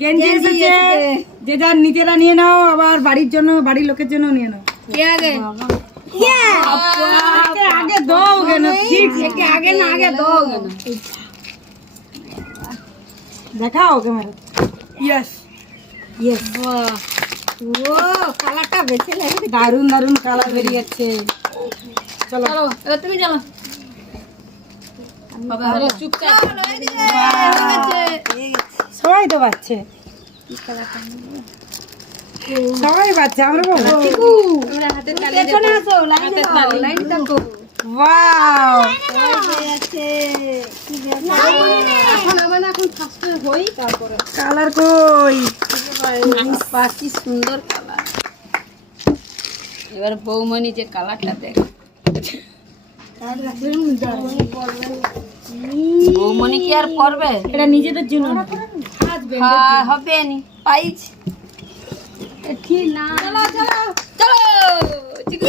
গেঞ্জি এসেছে, যে যার নিজেরা নিয়ে নাও, আবার বাড়ির জন্য, বাড়ির লোকের জন্য নিয়ে নাও। কে আগে? আগে দাও কেন? আগে না, আগে দাও কেন? দেখাও ক্যামেরা। ইয়েস ইয়েস, ও কালারটা বেশি লাগে। দারুন দারুন কালার বেরিয়ে যাচ্ছে। চলো চলো এবার তুমি চলো। চুপচাপ সবাই তো বাচ্চে, সবাই বাচ্চা, আমরা বলো। পেছনে আসো, লাইনে দাও, লাইন দেখো। ওয়াও, এখন আবার না, এখন ফার্স্টে হই তারপরে কালার কই? কি সুন্দর কালার। এবার বৌমনি যে কালারটা দেখ, বৌমনি কি আর পরবে? এটা নিজেদের জন্য না। হবে নি পাইছ ঠিক না। চলো চলো চলো, চিকু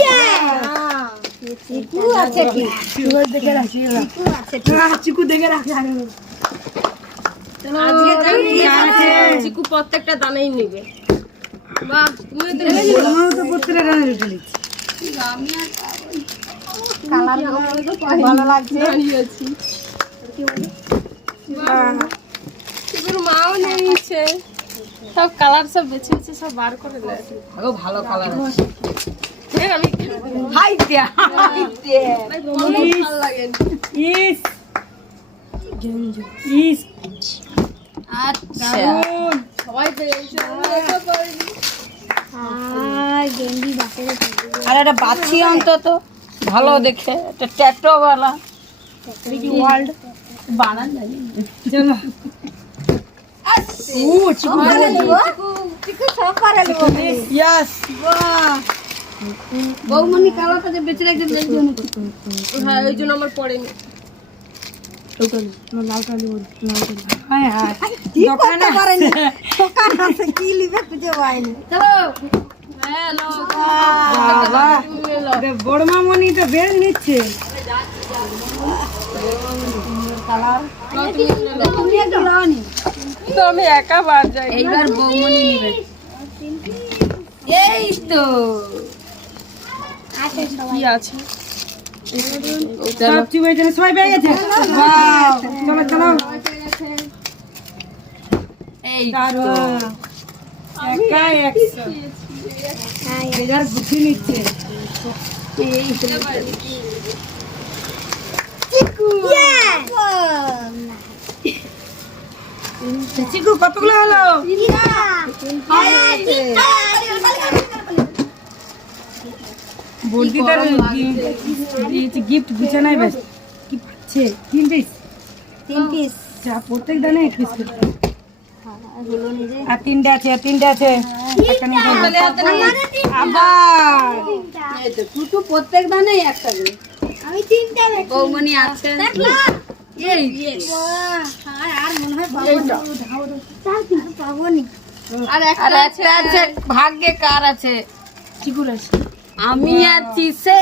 আছে কি? চিকু দেখে রাখি, চিকু দেখে রাখি। চলো আজকে জানি আছে চিকু প্রত্যেকটা দানাই নেবে। বাহ, তুমি তো আমার তো প্রত্যেকটা রান্না রুটি নিচ্ছি। আমি আর কালার ভালো লাগছে। জানিয়েছি চিকুর মাও নিয়েছে, সব কালার সব বেছে বেছে সব বার করে দিয়েছে। ভালো কালার আছে। আমি হাই দে, হাই দে। ভালো লাগে। ইস ইস, আচ্ছা দারুন। সবাই পেয়েছে, আমি একা পারিনি। আর একটা বাচ্চি অন্তত ভালো দেখে, একটা ট্যাটু वाला ওয়ার্ল্ড বানান জানি চলো। ও চিকু চিকু সব পারে লো। ইয়েস, বৌমনি কালারটা যে বেঁচে রাখতে বলছো না। হ্যাঁ, ওই জন্য আমার পড়েনি। হ্যাঁ হ্যাঁ, দোকানে পারেনি, দোকান আছে কি লিবে খুঁজে পাইনি। চলো হ্যাঁ লো। বাবা, বড় মামনি তো বের নিচ্ছে কালার। তুমি একটু লাওনি তো আমি একা বার যাই। এইবার বৌমনি নেবে। এই তো কি আছে সব চিবাই দেন, সবাই পেয়ে গেছে। ওয়াও, চলো চলো। এই দারুণ, একাই 100 যে যার বুদ্ধি নিচ্ছে। এই তো চিকু কতগুলো হলো? বর্দিদার গিফট গুছানাই বেশ। কি পাচ্ছে? 3 পিস, 3 পিস যা প্রত্যেক দানে 1 পিস করে। আর 3টে আছে, আর 3টে আছে। একটা নিয়ে যাও। আবার এই তো টুটু প্রত্যেক দানে একটা করে। আমি 3টা রেখেছি। বৌমনি আছে। এই আর মনে হয় পাবনি। আর একটা আছে ভাগ্যে কার আছে? চিকুর আছে। আমি আছি সে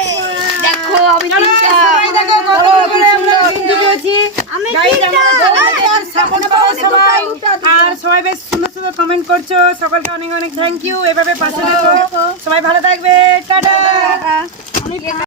দেখো, আমি তিনটা। সবাই দেখো কত করে আমরা কিন্তু পেয়েছি। Guys, আমাদের সাপোর্ট করো সবাই। আর সবাই বেশ সুন্দর সুন্দর কমেন্ট করছো, সকলকে অনেক অনেক থ্যাংক ইউ। এভাবে পাশে থাকো, সবাই ভালো থাকবে, টাটা।